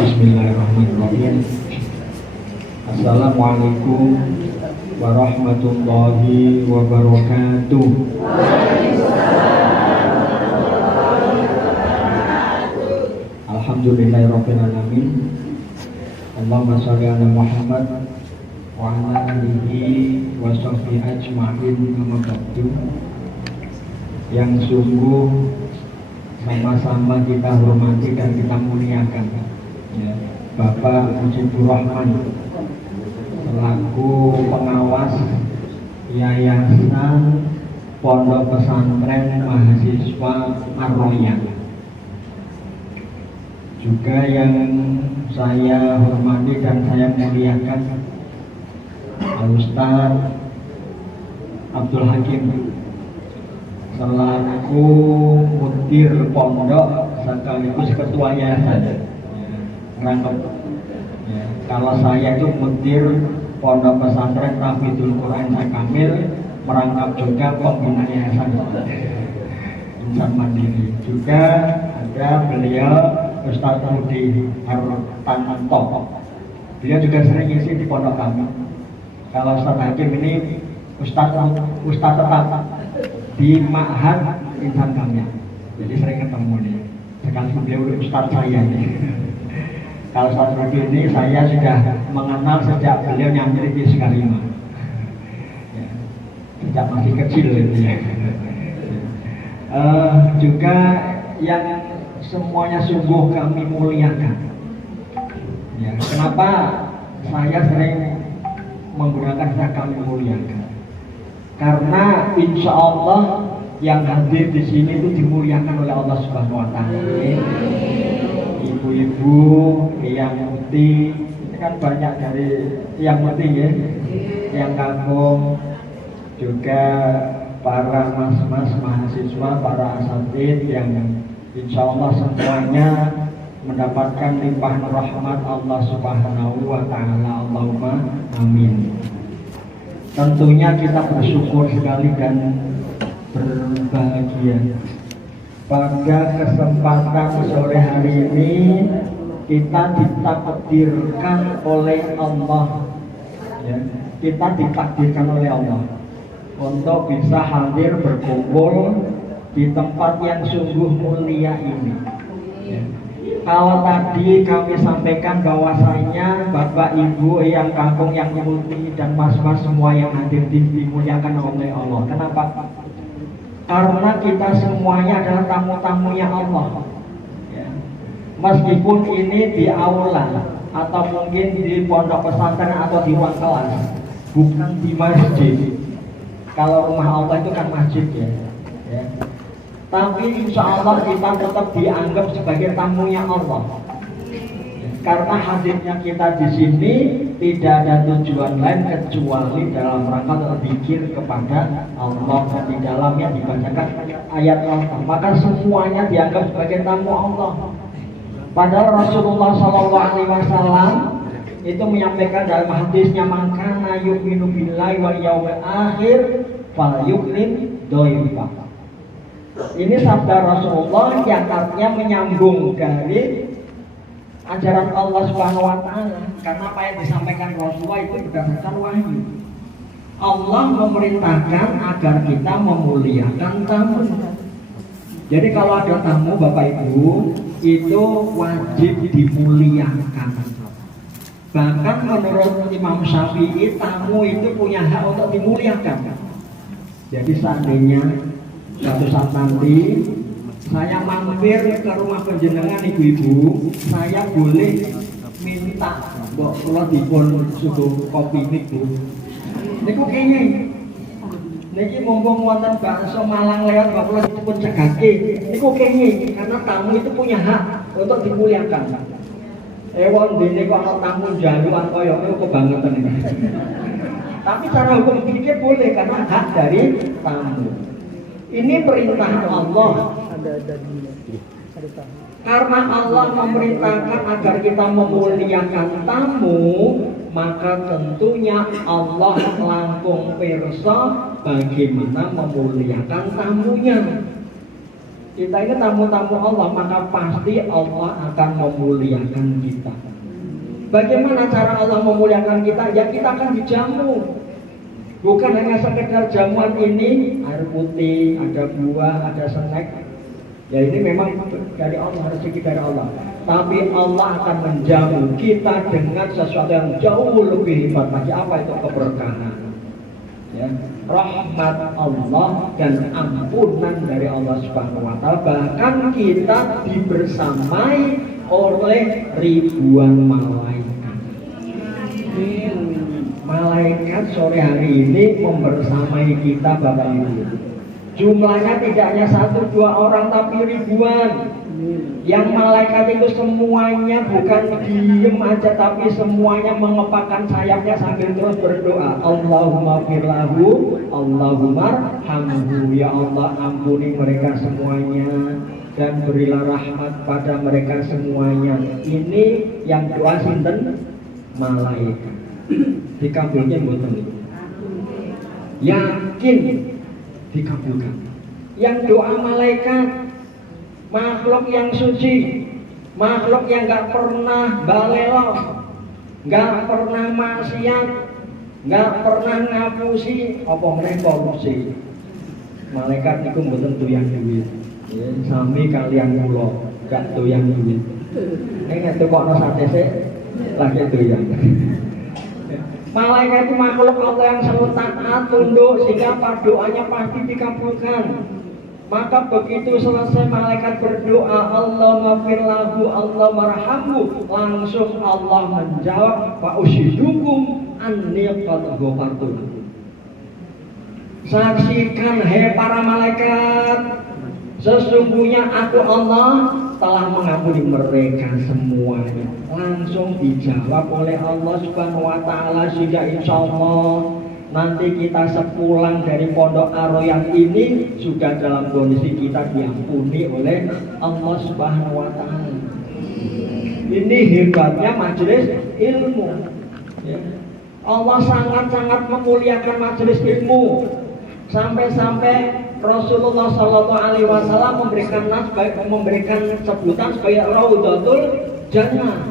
Bismillahirrahmanirrahim. Assalamualaikum warahmatullahi wabarakatuh. Alhamdulillahirabbil alamin. Allahumma shalli ala Muhammad wa ala alihi wa sahbihi ajma'in. Amma ba'du. Yang sungguh sama-sama kita hormati dan kita muliakan ya, Bapak Mujibur Rahman selaku pengawas Yayasan Pondok Pesantren Mahasiswa Ar-Royan. Juga yang saya hormati dan saya muliakan Ustaz Abdul Hakim selaku mudir pondok sekaligus ketua yayasan. Rangkap. Ya, kalau saya itu mudir pondok pesantren Hafizul Quran Sakamil, merangkap juga pembina yayasan Insan Mandiri. Juga ada beliau Ustaz Budi Hartanto. Beliau juga sering ngisi di pondok kami. Kalau Ustaz Hakim ini Ustaz tetap di Ma'had Insan Kamil. Jadi sering ketemu nih. Sekarang beliau Ustaz saya nih. Kalau Ustaz Rudi ini saya sudah mengenal sejak beliau nyantri di Sukarima. Ya, sejak masih kecil gitu ya. Juga yang semuanya sungguh kami muliakan. Ya, kenapa saya sering menggunakan kata kami muliakan? Karena insya Allah yang hadir di sini itu dimuliakan oleh Allah Subhanahu Wa Taala. Ibu-ibu, yang putih, ini kan banyak dari yang putih ya, yang kampung, juga para mas-mas mahasiswa, para asatidz yang insya Allah semuanya mendapatkan limpahan rahmat Allah Subhanahu Wa Taala. Allahumma amin. Tentunya kita bersyukur sekali dan berbahagia pada kesempatan sore hari ini kita ditakdirkan oleh Allah ya, kita ditakdirkan oleh Allah untuk bisa hadir berkumpul di tempat yang sungguh mulia ini ya. Kalau tadi kami sampaikan bahwasanya Bapak Ibu yang kampung yang putih dan mas-mas semua yang hadir dimuliakan oleh Allah. Kenapa? Karena kita semuanya adalah tamu-tamunya Allah ya. Meskipun ini di aula atau mungkin di pondok pesantren atau di ruang kelas, bukan di masjid. Kalau rumah Allah itu kan masjid ya. Tapi insya Allah kita tetap dianggap sebagai tamunya Allah. Karena hadirnya kita di sini tidak ada tujuan lain kecuali dalam rangka berzikir kepada Allah. Di dalamnya dibacakan ayat Allah, maka semuanya dianggap sebagai tamu Allah. Padahal Rasulullah SAW itu menyampaikan dalam hadisnya, "Mangkana yu'minu billahi wal yawmil akhir falyukrim dhaifah." Ini sabda Rasulullah yang artinya menyambung dari ajaran Allah Subhanahu Wa Taala. Karena apa yang disampaikan Rasulullah itu berdasarkan wahyu. Allah memerintahkan agar kita memuliakan tamu. Jadi kalau ada tamu Bapak Ibu itu wajib dimuliakan. Bahkan menurut Imam Syafi'i tamu itu punya hak untuk dimuliakan. Jadi seandainya suatu saat nanti saya mampir ke rumah penjenengan ibu-ibu, saya boleh minta mbok kula dipun suguh kopi niku. Niku kene. Niki mumpung wonten bakso Malang lewat mbok kula dipun cegake. Niku kene karena tamu itu punya hak untuk dimuliakan. Ewon dene kok ana tamu jaluan kaya niku kebangetan iki. Tapi cara hukum fikih boleh karena hak dari tamu. Ini perintah Allah. Karena Allah memerintahkan agar kita memuliakan tamu, maka tentunya Allah langkung pirsa bagaimana memuliakan tamunya. Kita ini tamu-tamu Allah, maka pasti Allah akan memuliakan kita. Bagaimana cara Allah memuliakan kita? Ya kita akan dijamu. Bukan hanya sekedar jamuan ini, air putih, ada buah, ada snack. Ya ini memang dari Allah, rezeki dari Allah. Tapi Allah akan menjamu kita dengan sesuatu yang jauh lebih hebat lagi. Apa itu? Keberkahan. Ya, rahmat Allah dan ampunan dari Allah Subhanahu wa taala. Bahkan kita dibersamai oleh ribuan malaikat. Malaikat sore hari ini membersamai kita Bapak Ibu. Jumlahnya tidak hanya 1-2 orang tapi ribuan. Yang malaikat itu semuanya bukan diem aja tapi semuanya mengepakkan sayapnya sambil terus berdoa. Allahumma firlahu, Allahumma hamhu. Ya Allah ampuni mereka semuanya dan berilah rahmat pada mereka semuanya. Ini yang doa sinten? Malaikat. Dikabulkan mboten? Yakin dikabulkan. Yang doa malaikat, makhluk yang suci, makhluk yang gak pernah balelo, gak pernah maksiat, gak pernah ngapusi, apa meneh korupsi. Malaikat niku mboten doyan duit. Ya, sami kalian kula gak doyan duit. Nek tukokno sate sik lagi doyan. Malaikat itu makhluk Allah yang selalu taat, tunduk, sehingga apa doanya pasti dikabulkan. Maka begitu selesai malaikat berdoa, Allah mafirlahu, Allah marhamhu, langsung Allah menjawab, wa usyidukum anni qad ghafartu. Saksikan hai para malaikat, sesungguhnya aku Allah telah mengampuni mereka semuanya. Langsung dijawab oleh Allah Subhanahu wa taala, sehingga insyaallah nanti kita sepulang dari pondok Ar-Royan ini sudah dalam kondisi kita diampuni oleh Allah Subhanahu wa taala. Ini hebatnya majelis ilmu. Ya. Allah sangat-sangat memuliakan majelis ilmu. Sampai-sampai Rasulullah Shallallahu Alaihi Wasallam memberikan sebutan sebagai Raudhatul Jannah.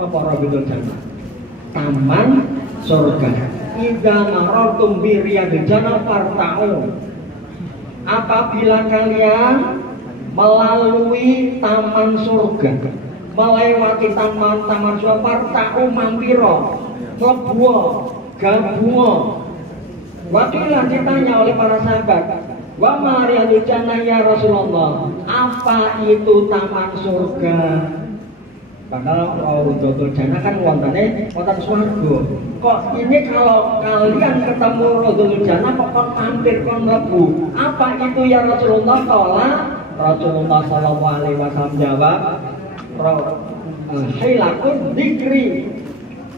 Apa Raudhatul Jannah? Taman surga. Idza marartum bi riyadil jannah farta'u. Apabila kalian melalui taman surga, melewati taman surga, farta'u mampiro, mlebu, gabungo. Wakilah ditanya oleh para sahabat, wa ma riyadul jannah ya Rasulullah, apa itu taman surga? Padahal Raudhatul Jannah kan wonten swarga. Kok ini kalau kalian ketemu Raudhatul Jannah kok mampir kon mlebu? Apa itu ya Rasulullah? Kala Rasulullah sallallahu alaihi wasallam jawab, hilakun dzikri,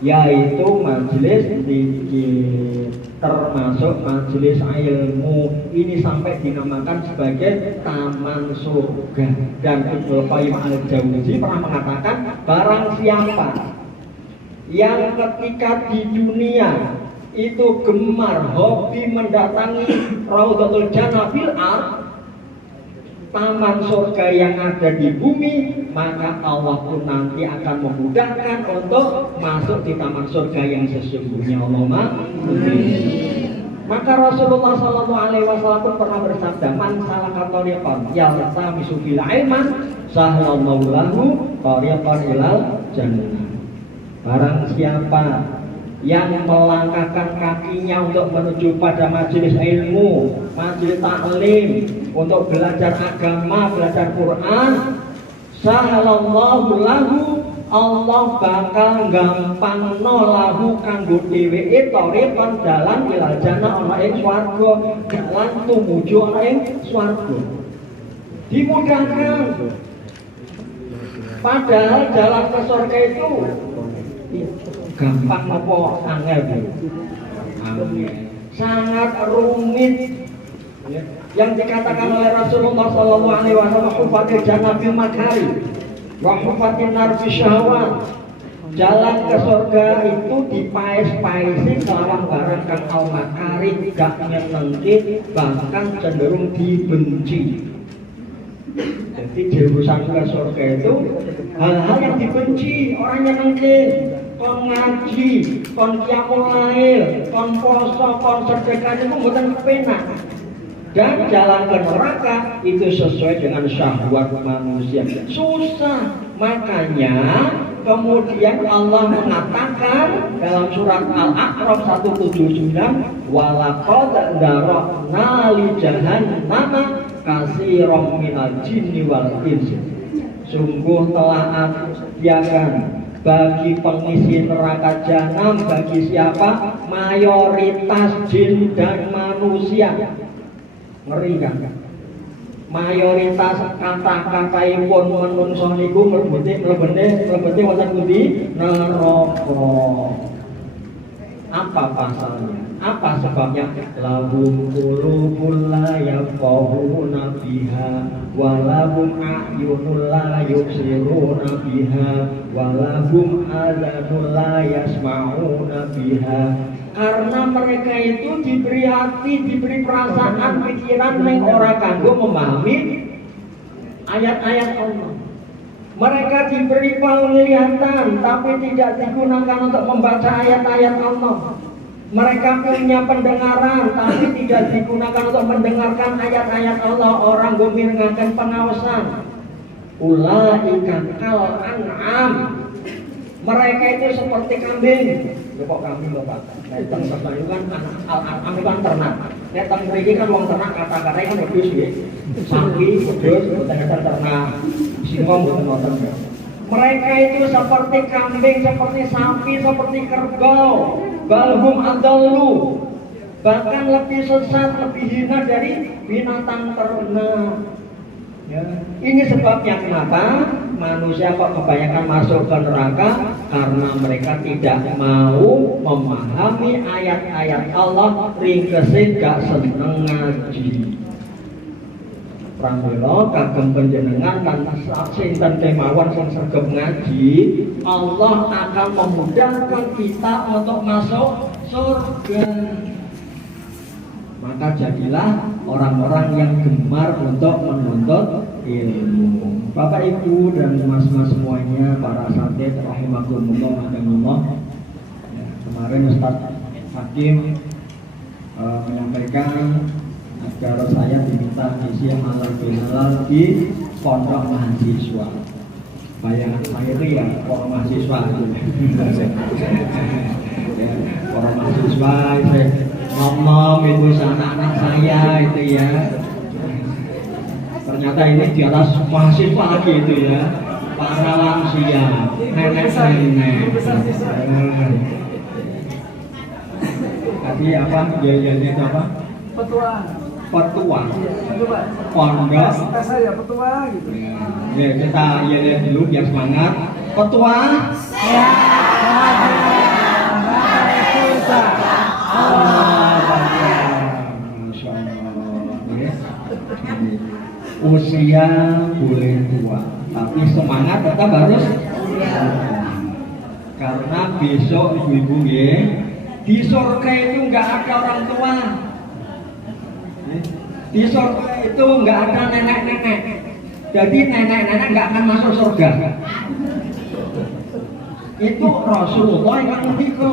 yaitu majelis zikir, termasuk majelis ilmu. Ini sampai dinamakan sebagai taman surga. Dan Ibnu Qayyim al-Jauzi pernah mengatakan, barang siapa yang ketika di dunia itu gemar hobi mendatangi Raudhatul Jannah fil ardh, taman surga yang ada di bumi, maka Allah pun nanti akan memudahkan untuk masuk di taman surga yang sesungguhnya. Allahumma maka Rasulullah Shallallahu Alaihi Wasallam pun pernah bersabda, man salaka thariqan yaltamisu fil ilman sahlallahu lahu thariqan ilal jannah. Barang siapa yang melangkahkan kakinya untuk menuju pada majelis ilmu, majelis taklim, untuk belajar agama, belajar Quran, sahlallahu lahu, Allah bakal gampangno lahu kanggo dheweke thariqan dalan ilal jannah ana ing swarga, dalan tumuju ana ing swarga. Dimudahkan. Padahal jalan ke surga itu gampang apa angel? Angel. Sangat rumit. Yang dikatakan oleh Rasulullah Sallallahu Alaihi Wasallam, hufatil jannah bil makari, wa hufatin nar fi syahwat. Jalan ke surga itu dipais-paisi kelawan barang kang au makari gak nyenengke bahkan cenderung dibenci. Jadi jurusan ke surga itu hal-hal yang dibenci, orang nyenengke. Kon ngaji, kon qiyamul lail, kon poso, kon sedekah itu mboten kepenak. Dan jalan ke neraka itu sesuai dengan syahwat manusia. Susah. Makanya kemudian Allah mengatakan dalam surat Al-A'raf 179, walaqad dara'na li jahannama katsiran minal jinni wal insi. Sungguh telah diakan bagi pengisi neraka jahanam bagi siapa? Mayoritas jin dan manusia. Ngeri kan? Mayoritas kata-kata pun menungso niku mlebete wonten pundi? Neraka. Apa pasalnya? Apa sebabnya? Lahum qulubun la yafqahuna biha wa lahum a'yunun la yubsiruna biha wa lahum adhanun la yasma'una biha. Karena mereka itu diberi hati, diberi perasaan, pikiran yang ora kanggo memahami ayat-ayat Allah. Mereka diberi penglihatan tapi tidak digunakan untuk membaca ayat-ayat Allah. Mereka punya pendengaran tapi tidak digunakan untuk mendengarkan ayat-ayat Allah. Orang gumirngaken pengawasan. Ulaika kal an'am. Mereka itu seperti kambing. Kok kambing lho Pak? Neteng itu kan an'am itu kan ternak. Neteng mriki kan wong ternak kata-kata kan wedhus nggih. Sapi, wedhus, boten ternak. Singa mboten wonten. Mereka itu seperti kambing, seperti sapi, seperti kerbau. Balhum adallu, bahkan lebih sesat, lebih hina dari binatang ternak. Ya. Ini sebabnya kenapa manusia kok kebanyakan masuk ke neraka, karena mereka tidak mau memahami ayat-ayat Allah, ringkese gak seneng ngaji. Pramila kagem panjenengan lan sinten kemawon sing sregep ngaji, Allah akan memudahkan kita untuk masuk surga. Maka jadilah orang-orang yang gemar untuk menuntut ilmu. Bapak Ibu dan mas-mas semuanya, para satid rahimakumullah Allah. Ya, kemarin Ustaz Hakim menyampaikan agar saya diminta isi halal bihalal di pondok mahasiswa. Bayangan saya itu ya para mahasiswa itu. Ya, para mahasiswa itu ngomong itu anak-anak saya itu ya. Ternyata ini di atas mahasiswa lagi itu ya. Para lansia, nenek-nenek. Tadi apa? Biayanya itu apa? Petuaan. Petua, pondok, tes saya petua gitu. Ya kita lihat dulu biar semangat. Petua, ya, Masya Allah. Usia boleh tua, tapi semangat tetap harus. Karena besok ibu-ibu ya, di surga itu nggak ada orang tua. Di surga itu nggak ada nenek-nenek. Jadi nenek-nenek nggak akan masuk surga. Itu Rasulullah yang ngendika.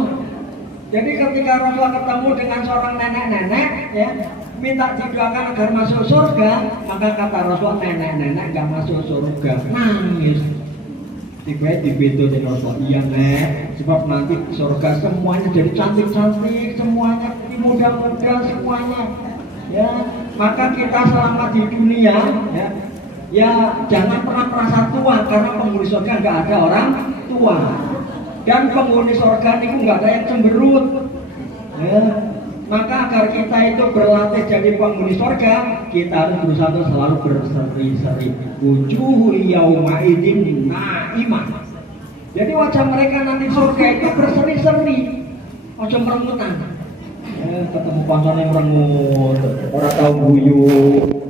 Jadi ketika Rasulullah ketemu dengan seorang nenek-nenek, ya, minta didoakan agar masuk surga, maka kata Rasulullah, nenek-nenek nggak masuk surga, nangis. Tiba-tiba dibeto dengan Rasulullah, iya nek, sebab nanti surga semuanya jadi cantik-cantik, semuanya muda-muda semuanya. Ya, maka kita selama di dunia ya jangan pernah merasa tua, karena penghuni surga nggak ada orang tua, dan penghuni surga itu nggak ada yang cemberut. Ya, maka agar kita itu berlatih jadi penghuni surga, kita harus berusaha untuk selalu berseri-seri. Wujuhu yauma idzin naimah. Jadi wajah mereka nanti surga itu berseri-seri, wajah meremutan. Ketemu konson yang merengut, orang tahu guyu.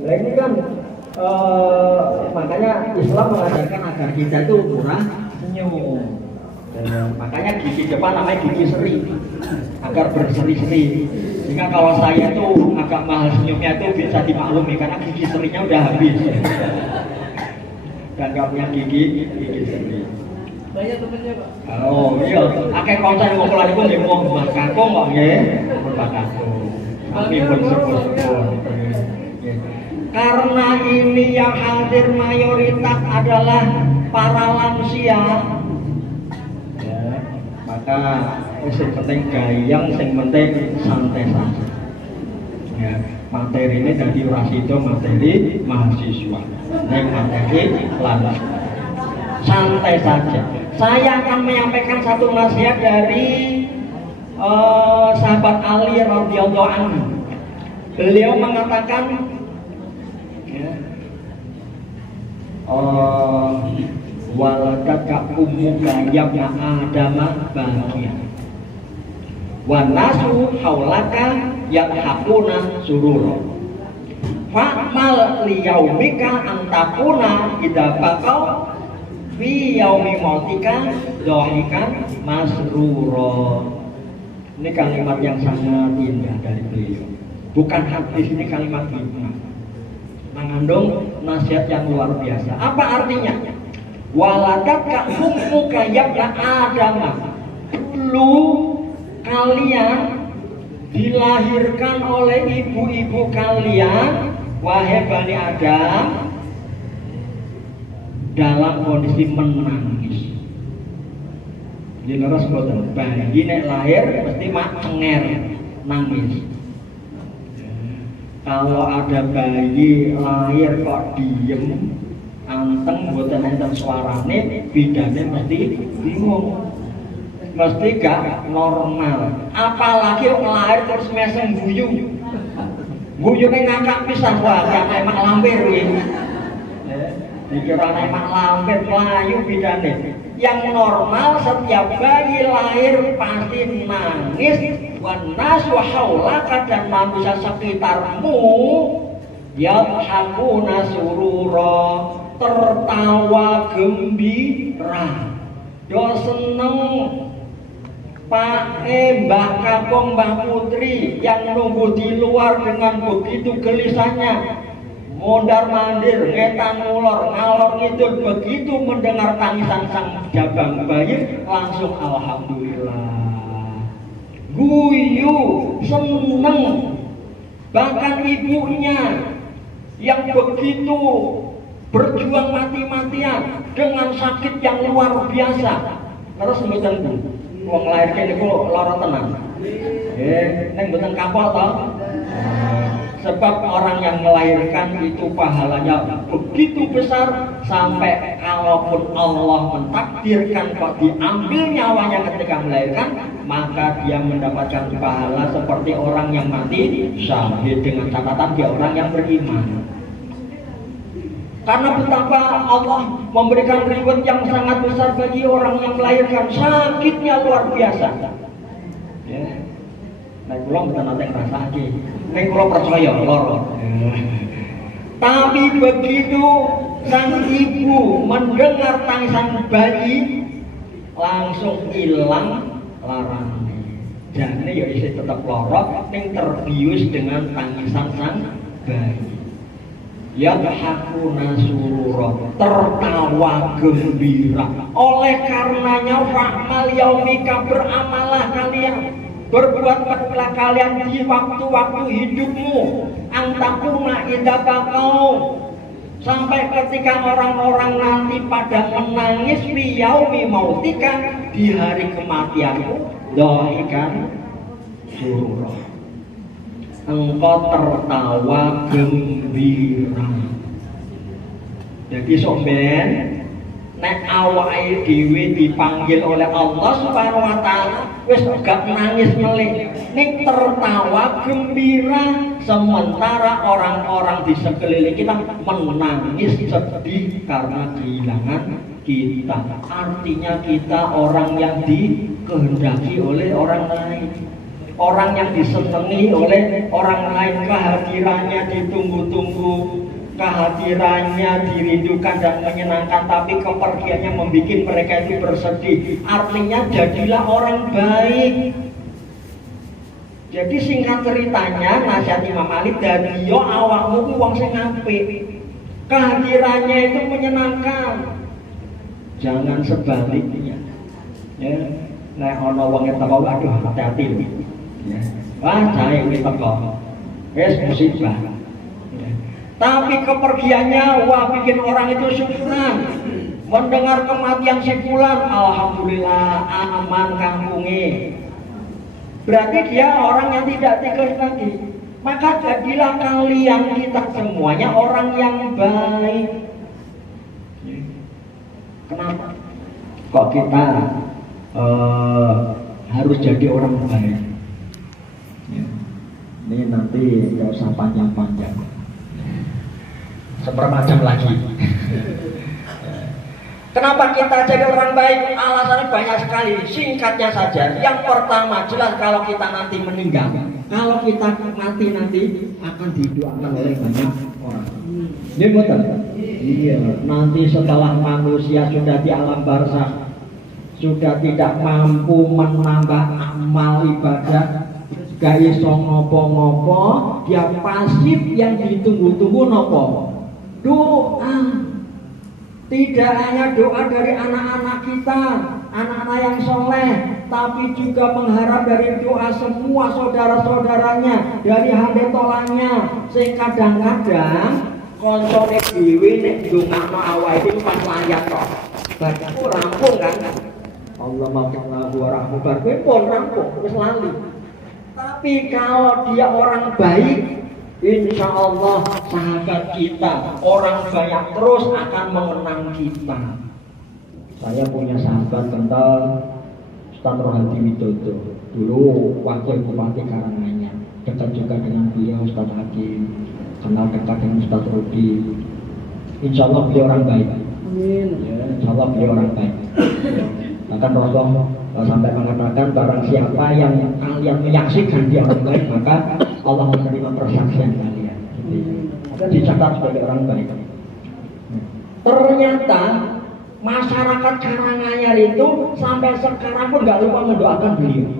Nah ini kan makanya Islam mengajarkan agar kita itu murah senyum. Makanya gigi depan namanya gigi seri, agar berseri-seri. Sehingga kalau saya tuh agak mahal senyumnya itu bisa dimaklumi karena gigi serinya udah habis. Dan gak punya gigi seri. Banyak temennya Pak. Oh iya, akeh konser ngompolan iku nggih wong Mbah Kakung kok nggih. Mbah Kakung. Kami pun sebut-sebut. Karena ini yang hadir mayoritas adalah para lansia. Ya, maka sing penting gayeng, sing penting santai saja. Ya, materi ini dari Rasido materi mahasiswa. Nek materi lansia. Santai saja. Saya akan menyampaikan satu nasihat dari sahabat Ali radhiyallahu anhu. Beliau mengatakan, ya, waladaka ummuka yabna adama bahagia, wa nasu haulaka yadhakuna surura. Fa'mal liyaumika antakuna idza baqau fi yaumi mautika dhahikan masrura. Ini kalimat yang sangat indah dari beliau. Bukan hadis, ini kalimat hikmah. Mengandung nasihat yang luar biasa. Apa artinya? Waladaka ummuka yabna adama. Dulu kalian dilahirkan oleh ibu-ibu kalian, wahai Bani Adam, dalam kondisi menangis. Jadi terus boten, bayi nek lahir mesti mak cenger nangis. Kalau ada bayi lahir kok diem, anteng boten enten suarane, bidane mesti bingung. Mesti gak normal. Apalagi lahir terus mesem guyu. Guyune ngakak pisan wae, emang lampir iki. Dikira emang lampir melayu bidane. Yang normal setiap bayi lahir pasti nangis. Wanasu haulaka dan manusia sekitarmu yadhakuna surura, tertawa gembira. Do seneng Pak Mbah Kakung, Mbah Putri yang nunggu di luar dengan begitu gelisahnya, mondar mandir, ngetan ngulor, ngalor ngidul. Begitu mendengar tangisan sang jabang bayi, langsung alhamdulillah, guyu, seneng. Bahkan ibunya yang begitu berjuang mati-matian dengan sakit yang luar biasa, terus mboten Bu, wong lahir kene kok lara tenan. Ning mboten kapok to. Sebab orang yang melahirkan itu pahalanya begitu besar, sampai kalaupun Allah mentakdirkan kok diambil nyawanya ketika melahirkan, maka dia mendapatkan pahala seperti orang yang mati syahid, dengan catatan dia orang yang beriman. Karena betapa Allah memberikan reward yang sangat besar bagi orang yang melahirkan, sakitnya luar biasa. Ya. Nah, kula mboten nate ngrasake. Nek kula percaya lara. Tapi begitu sang ibu mendengar tangisan bayi, langsung hilang larane. Jane ya isih tetep lara, ning terbius dengan tangisan sang bayi. Yadhakuna surura, tertawa gembira. Oleh karenanya fa'mal yaumika, beramalah kalian, berbuatlah kalian di waktu-waktu hidupmu, antakuna idabakau, sampai ketika orang-orang nanti pada menangis fi yaumi mautika, di hari kematianmu, dhahikan surura, engkau tertawa gembira. Jadi somben nek awake dhewe dipanggil oleh Allah Subhanahu wa taala wis gak nangis melih, ning tertawa gembira, sementara orang-orang di sekeliling kita menangis sedih karena kehilangan kita. Artinya kita orang yang dikehendaki oleh orang lain, orang yang disenangi oleh orang lain, kehadirannya ditunggu-tunggu. kehadirannya dirindukan dan menyenangkan, tapi kepergiannya membuat mereka itu bersedih. Artinya jadilah orang baik. Jadi singkat ceritanya, nasihat Imam Ali, dan yo awakmu ku wong sing apik. Kehadirannya itu menyenangkan. Jangan sebaliknya. Ya, nek ana wong teko, aduh hati-hati lho. Ya. Wah, jae wis teko. Wis musibah. Ya. Tapi kepergiannya wah bikin orang itu syukuran. Mendengar kematian si fulan, alhamdulillah aman kampungnya. Berarti dia orang yang tidak tikus lagi. Maka jadilah kalian kita semuanya orang yang baik. Kenapa? Kok kita harus jadi orang baik? Ya. Ini nanti nggak usah panjang-panjang. Sepermacam lagi. Kenapa kita jadi orang baik? Alasannya banyak sekali. Singkatnya saja. Yang pertama, jelas kalau kita nanti meninggal, kalau kita mati nanti akan didoakan oleh banyak orang. Ini betul. Iya. Nanti setelah manusia sudah di alam barzakh, sudah tidak mampu menambah amal ibadah, gak iso ngopo-ngopo, dia pasif yang ditunggu-tunggu nopo? Doa. Tidak hanya doa dari anak-anak kita, anak-anak yang soleh, tapi juga mengharap dari doa semua saudara-saudaranya, dari handetolannya. Sehingga kadang-kadang koncone dhewe nek ndongakno awake iki pas layat kok. Bagiku rampung kan. Allah Allahu warahmatullahi wabarakatuh pun rampung, wis lali. Tapi kalau dia orang baik, insya Allah sahabat kita, orang banyak terus akan mengenang kita. Saya punya sahabat kental Ustaz Rohadi Widodo, dulu wakil Bupati Karanganyar, dekat juga dengan beliau Ustaz Hakim, kenal dekat dengan Ustaz Rudi. Insya Allah beliau orang baik. Amin. Ya, insya Allah beliau orang baik. Bahkan Rasulullah sampai mengatakan barang siapa yang kalian menyaksikan dia orang baik, maka Allah menerima persaksian kalian. Ada dicatat sebagai orang baik. Ternyata masyarakat Karanganyar itu sampai sekarang pun nggak lupa mendoakan beliau.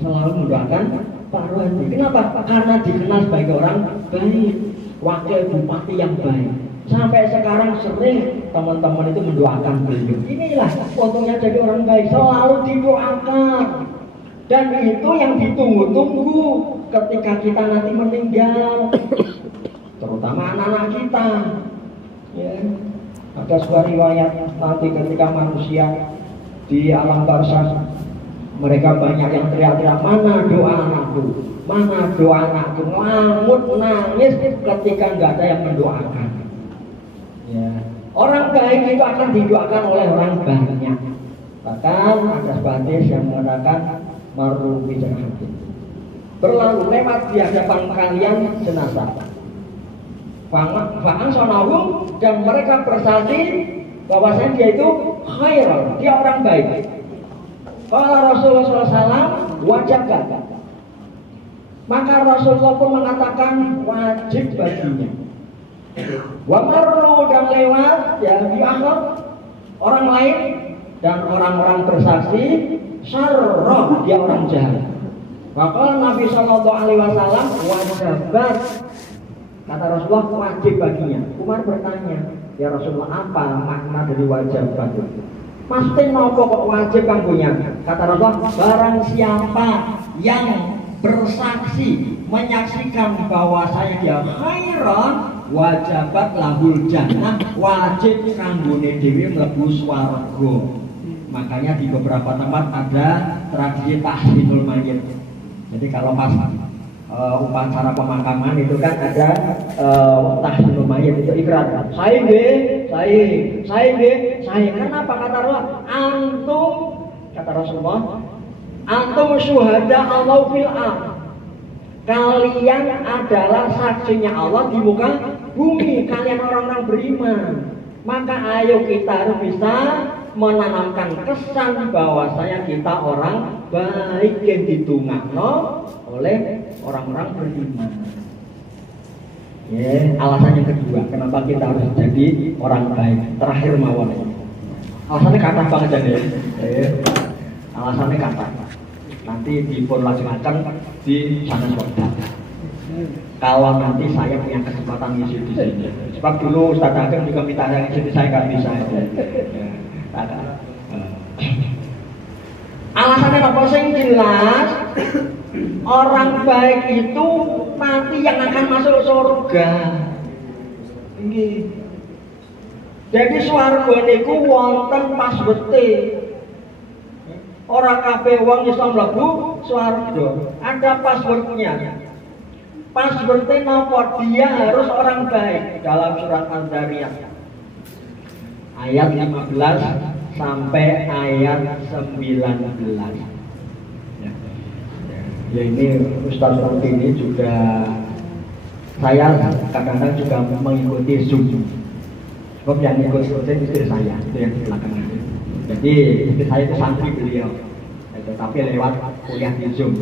Selalu mendoakan Pak Rohadi. Kenapa? Karena dikenal sebagai orang baik, wakil bupati yang baik. Sampai sekarang sering teman-teman itu mendoakan beliau. Inilah fotonya jadi orang baik, selalu didoakan. Dan itu yang ditunggu-tunggu ketika kita nanti meninggal, terutama anak-anak kita. Ya. Ada sebuah riwayat nanti ketika manusia di alam barzakh, mereka banyak yang teriak-teriak, mana doa anakku, mana doa anakku, ngamut nangis ketika nggak ada yang mendoakan. Ya. Orang baik itu akan didoakan oleh orang banyak. Bahkan ada sebuah hadis yang mengatakan maru bijahatin, berlalu lewat di hadapan kalian jenazah. Fa'an sonahum, dan mereka bersaksi bahwasanya dia itu khairan, dia orang baik. Kalau Rasulullah SAW wajib gak? Maka Rasulullah pun mengatakan wajib baginya. Wa marru, dan lewat ya dianggap orang lain dan orang-orang bersaksi syarrah, dia orang jahat. Maka Nabi Shallallahu Alaihi Wasallam wajibat, kata Rasulullah wajib baginya. Umar bertanya, ya Rasulullah apa makna dari wajibat itu? Maksudnya nopo kok wajib kanggonya? Kata Rasulullah, barang siapa yang bersaksi menyaksikan bahwa saya dia khairan, wajibat lahul jannah, wajib kanggone dhewe mlebu swarga. Makanya di beberapa tempat ada tradisi tahsinul mayyit. Jadi kalau pas upacara pemakaman itu kan ada tahsinul mayyit, itu ikrar. Saya nggih, saya. Kenapa kata Rasulullah? Antum, kata Rasulullah, antum syuhada Allah fil ardh. Kalian adalah saksinya Allah di muka bumi, kalian orang-orang beriman. Maka ayo kita harus bisa menanamkan kesan bahwasanya kita orang baik yang ditungakno oleh orang-orang beriman. Ya, alasan yang kedua, kenapa kita harus jadi orang baik. Terakhir mawon. Alasannya kata banget jadi. Alasannya kata. Nanti dipun laksanakan di sana surga. Kalau nanti saya punya kesempatan ngisi di sini. Sebab dulu Ustaz Ageng juga minta saya ngisi, saya nggak bisa. Alasannya apa sih jelas? Orang baik itu nanti yang akan masuk surga. Ini. Jadi swarga niku wonten password-e. Ora kabeh wong Islam mlebu swarga. Ada password-nya. Password-e napa? Dia harus orang baik dalam surat Al-Zariyat. Ayat 15 sampai ayat 19. Ya ini Ustaz Ruti ini juga saya kadang-kadang juga mengikuti Zoom. Sebab yang ikut-ikutin istri saya itu yang di belakang. Jadi istri saya itu santri beliau, tapi lewat kuliah di Zoom.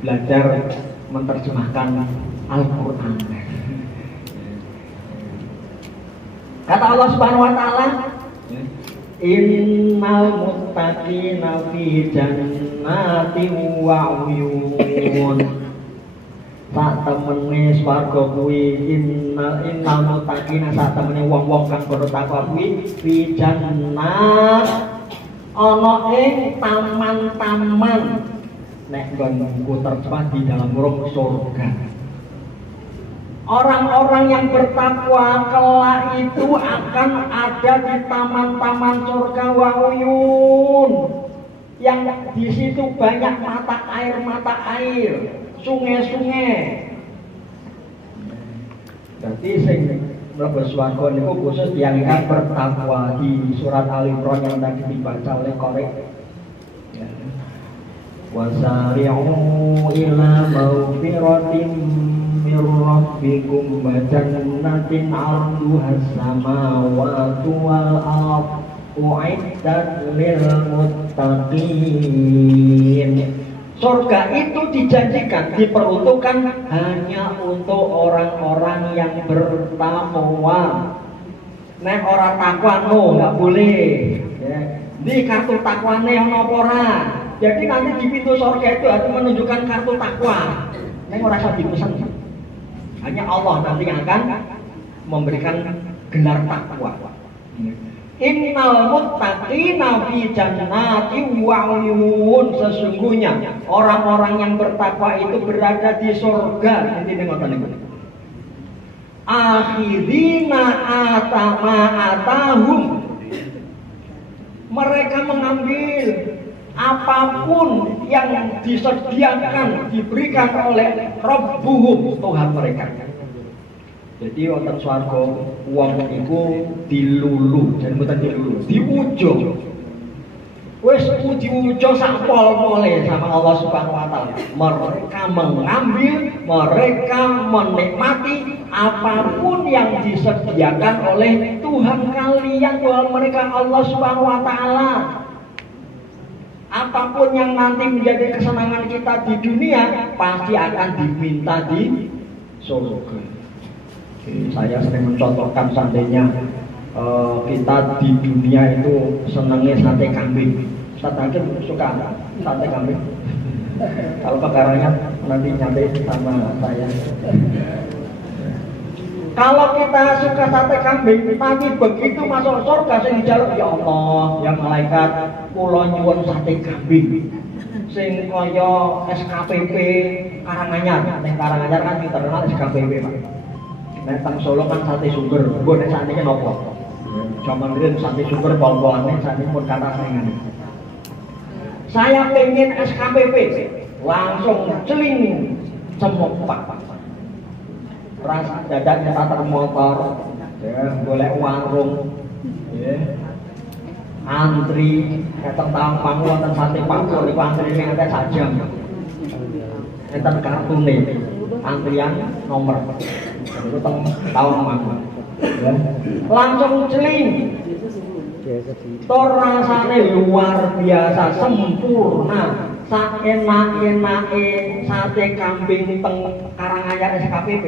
Belajar menerjemahkan Al-Quran. Kata Allah Subhanahu Wa Taala, Innal muttaqina fi jannatin wa uyun. Sak temene swarga kuwi innal muttaqina, sak temene wong-wong kang bertakwa kuwi fi jannat ana ing taman-taman. Nek nggonku terjemah di dalam rong surga. Orang-orang yang bertakwa kelak itu akan ada di taman-taman surga wa uyun, yang di situ banyak mata air, sungai-sungai. Jadi sing mlebu swarga niku khusus yang bertakwa di surat Al-Imran yang tadi dibaca oleh Korek. Wasari'u ila maghfiratin min rabbikum wa jannatin 'arduhas samawati wal ardh u'iddat lil muttaqin. Surga itu dijanjikan, diperuntukkan hanya untuk orang-orang yang bertakwa. Nek orang takwa nggak boleh. Di kartu takwane ono apa ora? Jadi nanti di pintu surga itu harus menunjukkan kartu takwa. Nek ora usah dipesan. Hanya Allah nanti yang akan memberikan gelar takwa. Innal muttaqina fi jannatin wa uyun. Sesungguhnya orang-orang yang bertakwa itu berada di surga. Ini ngoten niku. Akhirina atahum. Mereka mengambil apapun yang disediakan, diberikan oleh Rabbuhum, Tuhan mereka. Jadi wonten swarga wong iku dilulu, jan mboten dilulu, diujo. Wis diujo sak pol-pole sama Allah Subhanahu wa taala. Mereka mengambil, mereka menikmati apapun yang disediakan oleh Tuhan kalian, Tuhan mereka Allah Subhanahu wa taala. Apapun yang nanti menjadi kesenangan kita di dunia pasti akan diminta di surga. Saya sering mencontohkan seandainya kita di dunia itu senangnya sate kambing. Ustaz Hakim suka sate kambing. Kalau kegaranya nanti nyampe sama saya. Kalau kita suka sate kambing, nanti begitu masuk surga sing dijaluk, ya Allah, ya malaikat, kula nyuwun sate kambing. Sing kaya SKPP Karanganyar, ning Karanganyar kan terkenal SKPP, Pak. Nek teng Solo kan sate sumber, nggo nek sakniki napa? Jaman riyen sate sumber pol-polane sakniki pun kata saingan. Saya pengen SKPP, langsung celing cemok Pak. Ras dadak nyetar motor, ya golek warung, ya. Antri datang tampang wonten sate Pak, niku antrine nganti sak jam. Enten kartune, antrian nomor. Itu tahun mangga. Ya. Langsung celing. Tor rasane luar biasa, sempurna. Saenak-enake sate kambing teng Karanganyar SKPP.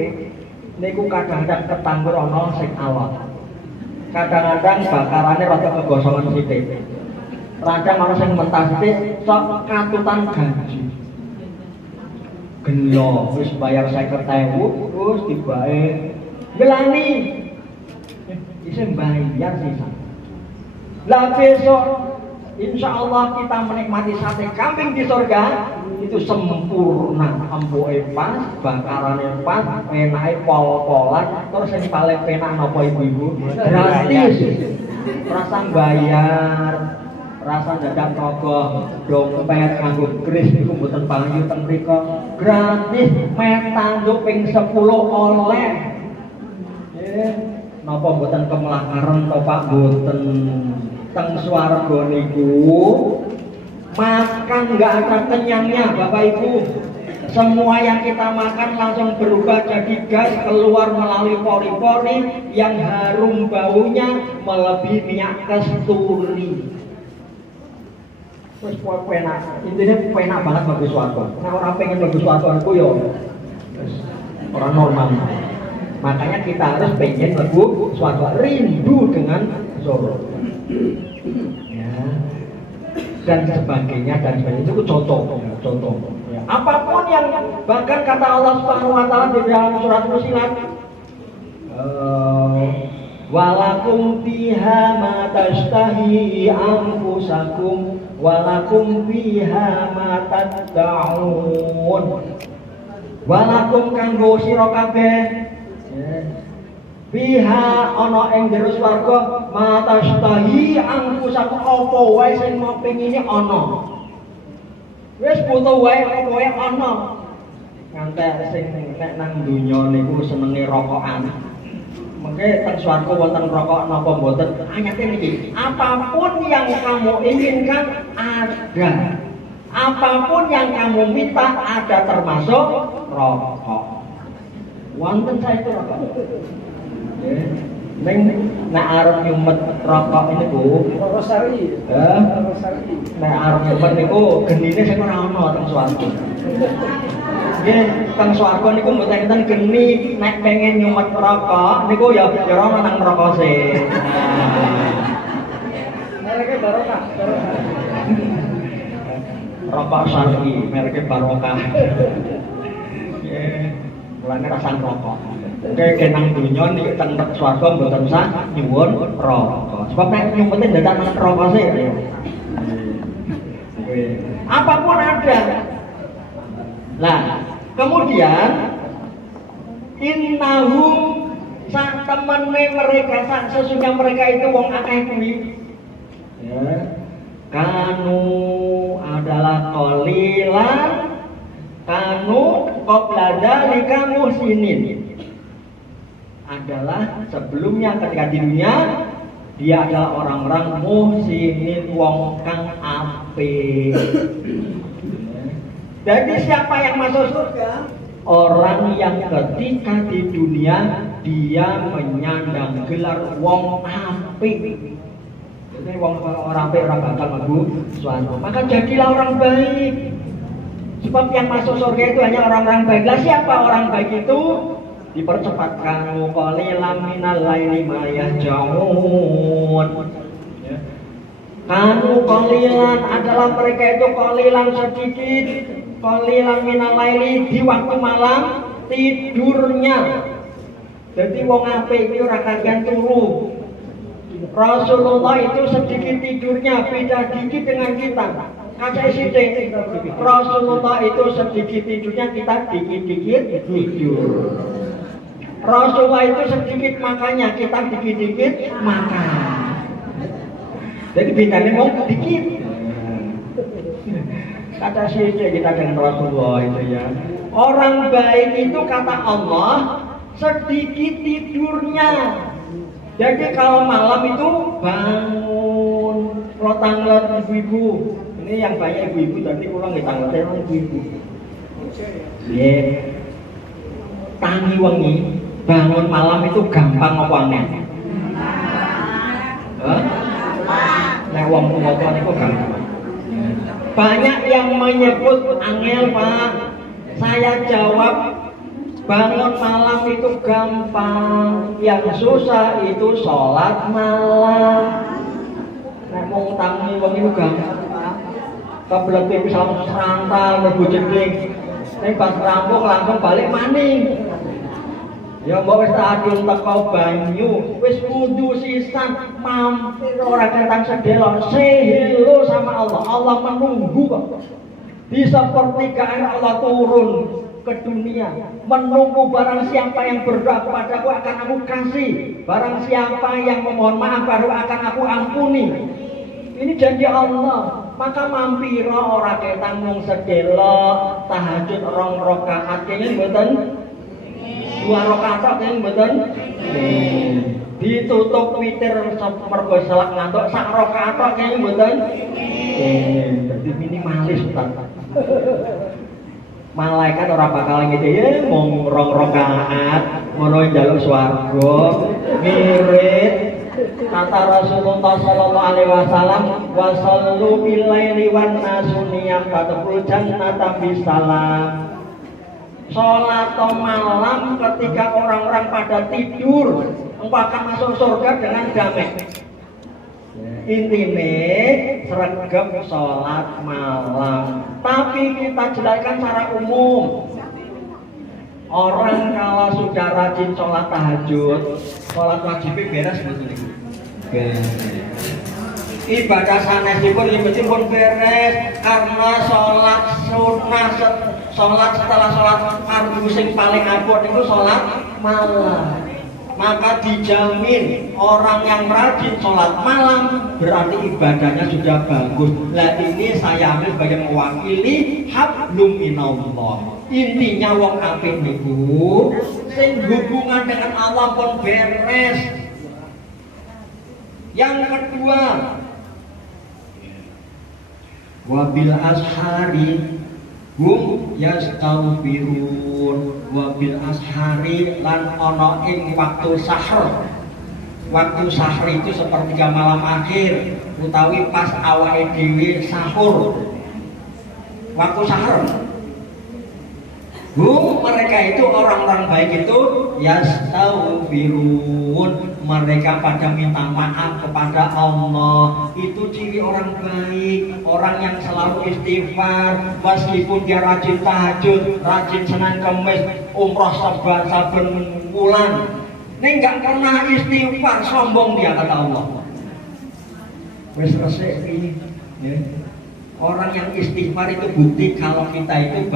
niku kadang-kadang ketanggur ana sing alot. Kadang-kadang bakarane rada kegosongan sithik. Kadang ana sing mentah sithik sok katutan gaji. Gelo wis bayar 50.000 terus tibae ngelani. Isih bayar sisa. Lah besok insya Allah kita menikmati sate kambing di surga itu sempurna, empuke pas, bakarane pas, enake pol-polan, terus yang paling penak napa ibu-ibu? Gratis. Rasa bayar, rasa dadak rogoh, dompet nganggo kris niku mboten payu teng mriko. Gratis, metanduk ping 10 oleh. Napa mboten kemelakaran to Pak? Mboten. Teng swarga niku makan nggak ada kenyangnya Bapak Ibu. Semua yang kita makan langsung berubah jadi gas keluar melalui pori-pori yang harum baunya melebihi minyak kasturi. Terus penak, intinya penak banget bagus swarga. Nah orang pengen bagus swarga itu yo orang normal. Makanya kita harus pengen bagus swarga, rindu dengan surga. Ya. Dan sebagainya itu contoh. Ya. Apapun yang bahkan kata Allah Subhanahu wa taala di dalam surat Fussilat, walakum fiha ma tashtahi anfusakum walakum fiha ma tad'un. Walakum kanggo sira kabeh biha ana ing jero swarga matastahi angkusaku apa wae sing mau pengine ana. Wis butuh wae apa wae ana. Ngantek sing nek nang donya niku senenge rokokan. Mengke teng swarga wonten rokok napa mboten? Ayate niki, apapun yang kamu inginkan ada. Apapun yang kamu minta ada termasuk rokok. Wonten saestu rokok. Neng nek arep nyumet rokok ini Bu, rokok sari. Rokok sari. Nek arep nyumet niku genine sing ora ana teng swarga. Nggih, teng swarga niku mboten enten geni nek pengen nyumet rokok niku ya ora nang rokok sih. Mereke barokah. Rokok sari, mereke barokah. Nggih, mulane rasan rokok. Oke, nang dunya niki teng swarga mboten usah nyuwun rokok. Sebab nek nyumpete dadak nang rokok sih. Apapun ada. Nah, kemudian innahum sak temene mereka sak sesungguhnya mereka itu wong akeh kuwi. Ya. Kanu adalah qalilan kanu qabla dzalika muhsinin. Adalah sebelumnya ketika di dunia dia adalah orang-orang muhsinin wong kang apik. Jadi siapa yang masuk surga? Orang yang ketika di dunia dia menyandang gelar wong apik. Jadi wong orang apik ora bakal mlebu swarga. Maka jadilah orang baik. Sebab yang masuk surga itu hanya orang-orang baik. Lah siapa orang baik itu? Dipercepatkan qalilan minal laili ma yahjaun. Kanu qalilan adalah mereka itu qalilan sedikit, qalilan minal laili di waktu malam tidurnya. Jadi wong apik iki ora kakean turu. Rasulullah itu sedikit tidurnya, beda dikit dengan kita. Kaca sithik. Rasulullah itu sedikit tidurnya, kita dikit-dikit tidur. Rasulullah itu sedikit makannya, kita dikit-dikit makan. Jadi bedanya mau dikit. Kata sithik kita dengan Rasulullah itu ya. Orang baik itu kata Allah sedikit tidurnya. Jadi kalau malam itu bangun, kalau tanglet ibu-ibu. Ini yang banyak ibu-ibu tadi kurang ditanglet ibu-ibu. Yeah. Tangi wengi bangun malam itu gampang apa angel? Nek wong tuwa niku gampang. Banyak yang menyebut angel Pak. Saya jawab Bangun malam itu gampang, yang susah itu sholat malam. Nek mau tangi wong itu gampang. Kebelet iki langsung serantal mlebu jeding. Ning pas rampung langsung balik maning. Ya mbok wis adun teko banyu, wis wudu sisan, mampir ora ketang sedelo, sehelo sama Allah. Allah menunggu kok. Di sepertigaan Allah turun ke dunia, menunggu barang siapa yang berdoa kepadaku akan aku kasih, barang siapa yang memohon maaf baru akan aku ampuni. Ini janji Allah. Maka mampira ora ketang mung sedelo, tahajud 2 rakaat kene mboten 2 rakaat kene mboten ditutup witir mergo selak ngantuk 1 rakaat kene mboten dadi minimalis Ustaz. Malaikat ora bakal ngene ya mung 2 rakaat ngono njaluk swarga ngirit kata Rasulullah sallallahu alaihi wasallam wa sallu bil laili wan nasu niyam tadkhul jannata bisalam. Salat malam ketika orang-orang pada tidur engkau akan masuk surga dengan damai. Intine sregep salat malam. Tapi kita jelaskan secara umum. Orang kalau sudah rajin sholat tahajud, sholat wajib beres betul ini. Ibadah sanesipun pun beres karena sholat sunnah, sholat setelah sholat fardu sing paling abot itu sholat malam. Maka dijamin orang yang rajin sholat malam berarti ibadahnya sudah bagus. Lah ini saya ambil sebagai mewakili hablum minallah. Intinya wong apik niku sing hubungan dengan Allah pun beres. Yang kedua, wabil ashari hum yastaghfirun, wabil ashari lan ana ing waktu sahur. Waktu sahur itu sepertiga malam akhir utawi pas awake dhewe sahur. Waktu sahur mereka itu orang-orang baik itu yastaghfirun, mereka pada minta maaf kepada Allah. Itu ciri orang baik, orang yang selalu istighfar meskipun dia rajin tahajud, rajin Senin Kamis, umroh saben bulan. Ini enggak pernah istighfar, sombong dia kata Allah. Wes resik iki, ya. Orang yang istighfar itu bukti kalau kita itu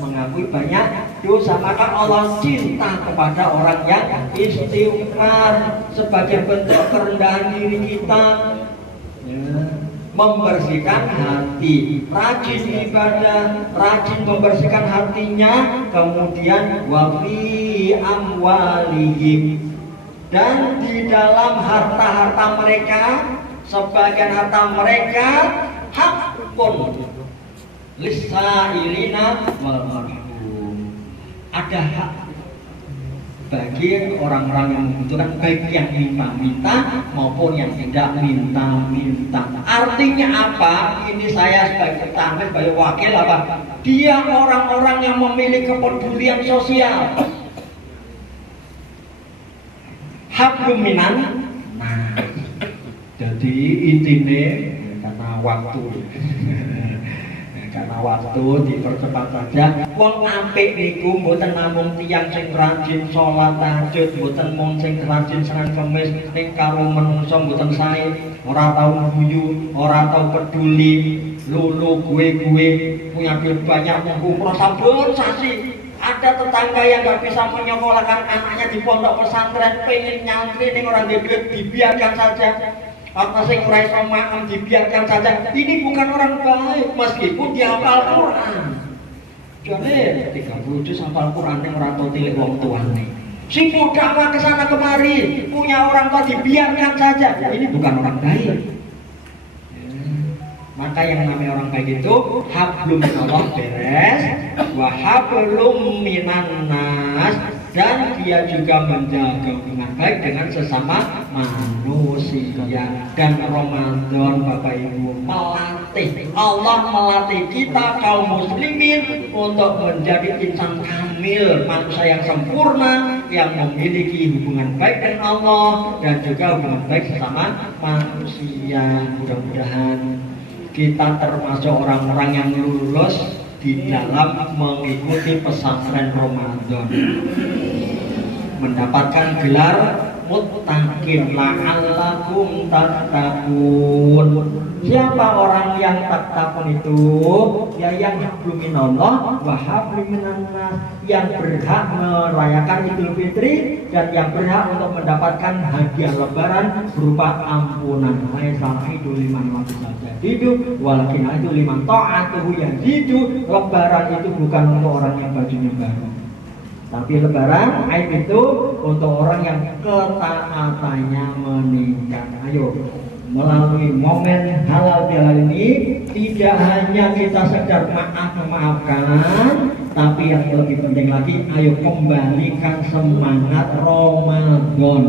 mengakui banyak dosa. Maka Allah cinta kepada orang yang istighfar sebagai bentuk kerendahan diri kita, membersihkan hati, rajin ibadah, rajin membersihkan hatinya. Kemudian wafi amwalihim, dan di dalam harta-harta mereka, sebagian harta mereka hakun lisailina wal marhum, ada hak bagi orang-orang yang membutuhkan, baik yang minta-minta maupun yang tidak minta-minta. Artinya apa? Ini saya sebagai tamu, sebagai wakil apa? Dia orang-orang yang memiliki kepedulian sosial. Hablum minan. Nah, jadi intinya karena waktu. Karena waktu dipercepat saja. Wong apik niku mboten namung tiyang sing rajin salat tahajud, mboten mung sing rajin Senin Kamis, ning karo menungso mboten sae, ora tau guyu, ora tau peduli, lulu gue punya duit banyak, umroh saben sasi. Ada tetangga yang nggak bisa menyekolahkan anaknya di pondok pesantren, pengen nyantri ning orang duit, dibiarkan saja. Apa sing ora iso maem dibiarkan saja. Ini bukan orang baik meskipun dia hafal Quran. Jane ketika bojo hafal Quran ning ora tau tilik wong tuane. Si muda apa kesana kemari, punya orang tua dibiarkan saja. Ini bukan orang baik. Maka yang namanya orang baik itu hablum minallah beres, wa hablum minan nas dan dia juga menjaga hubungan baik dengan sesama manusia. Dan Ramadan Bapak Ibu melatih, Allah melatih kita kaum muslimin untuk menjadi insan kamil, manusia yang sempurna, yang memiliki hubungan baik dengan Allah dan juga hubungan baik sesama manusia. Mudah-mudahan kita termasuk orang-orang yang lulus di dalam mengikuti pesantren Ramadan, mendapatkan gelar muttaqin la'allakum tattaqun. Siapa orang yang tattaqun itu? Ya yang hablum minallah wa hablum minannas, yang berhak merayakan Idul Fitri dan yang berhak untuk mendapatkan hadiah lebaran berupa ampunan. Laisa idul liman labisa jadidu walakin itu liman ta'atuhu yazidu. Lebaran itu bukan untuk orang yang bajunya baru, tapi lebaran Aid itu untuk orang yang ketaatannya meningkat. Ayo, melalui momen halal bihalal ini tidak hanya kita sekedar memaafkan, tapi yang lebih penting lagi, ayo kembalikan semangat Ramadan.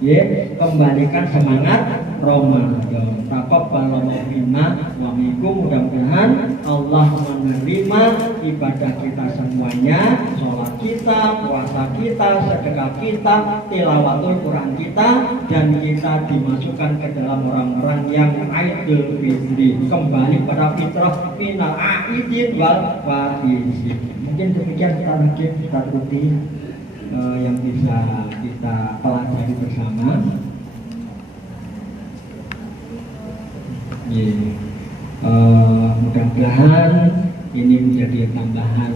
Ya, kembalikan semangat Ramadan. Taqabbalallahu minna wa minkum. Mudah-mudahan Allah menerima ibadah kita semuanya, sholat kita, puasa kita, sedekah kita, tilawatul Quran kita, dan kita dimasukkan ke dalam orang-orang yang Idul Fitri, kembali pada fitrah minal aidin wal faizin. Mungkin demikian kita rutin yang bisa kita pelajari bersama. Mudah-mudahan ini menjadi tambahan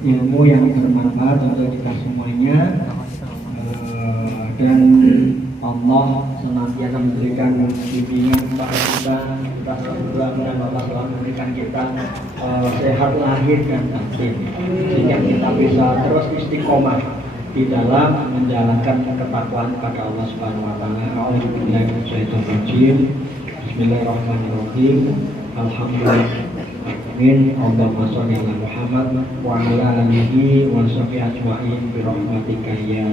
ilmu yang bermanfaat untuk kita semuanya, dan Allah senantiasa memberikan bimbingan kepada kita semua, dan Allah selalu memberikan kita sehat lahir dan batin, sehingga kita bisa terus istiqomah di dalam menjalankan ketakwaan pada Allah Subhanahu wa taala. A'udzubillahi minasyaitonir rajim. Bismillahirrahmanirrahim. Alhamdulillah. Amin. Allahumma sholli ala Muhammad wa ala alihi wa sahbihi ajma'in bi rahmatika ya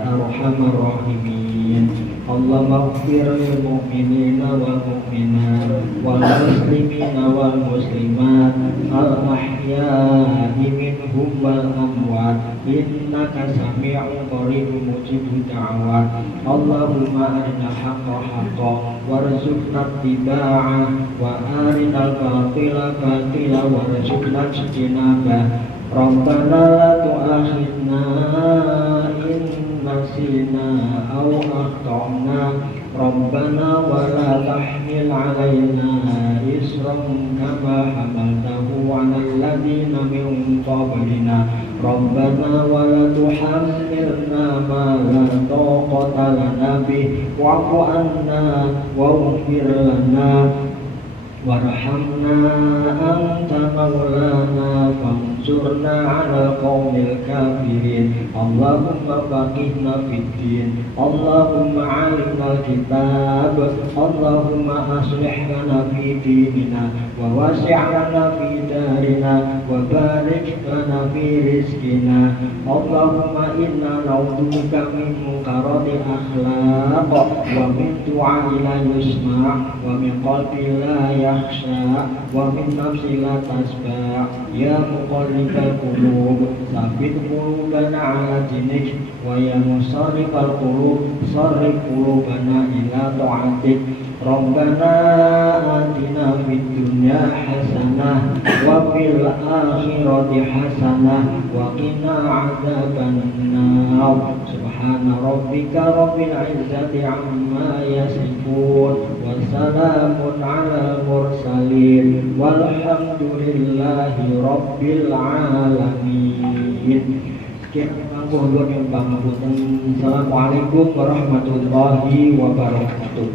arhamar rahimin. Allahumma ighfir lil mu'minina wal mu'minat wal muslimina wal muslimat al ahya'i minhum wal amwat innaka sami'un qaribun mujibud da'awat. Allahumma arinal haqqa haqqan warzuqna ittiba'ah wa arinal batila batila warzuqna ijtinabah. Rabbana la tu'akhidna in nasina aw akhtana. Rabbana wa la tahmil 'alaina isran kama hamaltahu 'alal ladzina min qablina. Rabbana wa la tuhammilna ma la taqata lana bih wa'fu 'anna waghfir lana warhamna anta maulana fansurna 'alal qaumil kafirin. Allahumma faqihna fid din, Allahumma 'allimnal kitab, Allahumma aslih lana fi dinina wa wasi' lana fi darina wa barik lana fi rizqina. Allahumma inna na'udzubika min munkaratil akhlaq wa min du'a'i la yusma' wa min qalbi la yakhsha wa min nafsi la tasba'. Ya muqallibal qulub tsabbit qulubana 'ala dinik wa ya musarrifal qulub sarrif qulubana ila ta'atik. Rabbana atina fid dunya hasanah wa fil akhirati hasanah wa qina 'adzabannar. Subhana rabbika rabbil izzati 'amma yasifun wa salamun 'alal mursalin walhamdulillahi rabbil alamin. Assalamualaikum warahmatullahi wabarakatuh.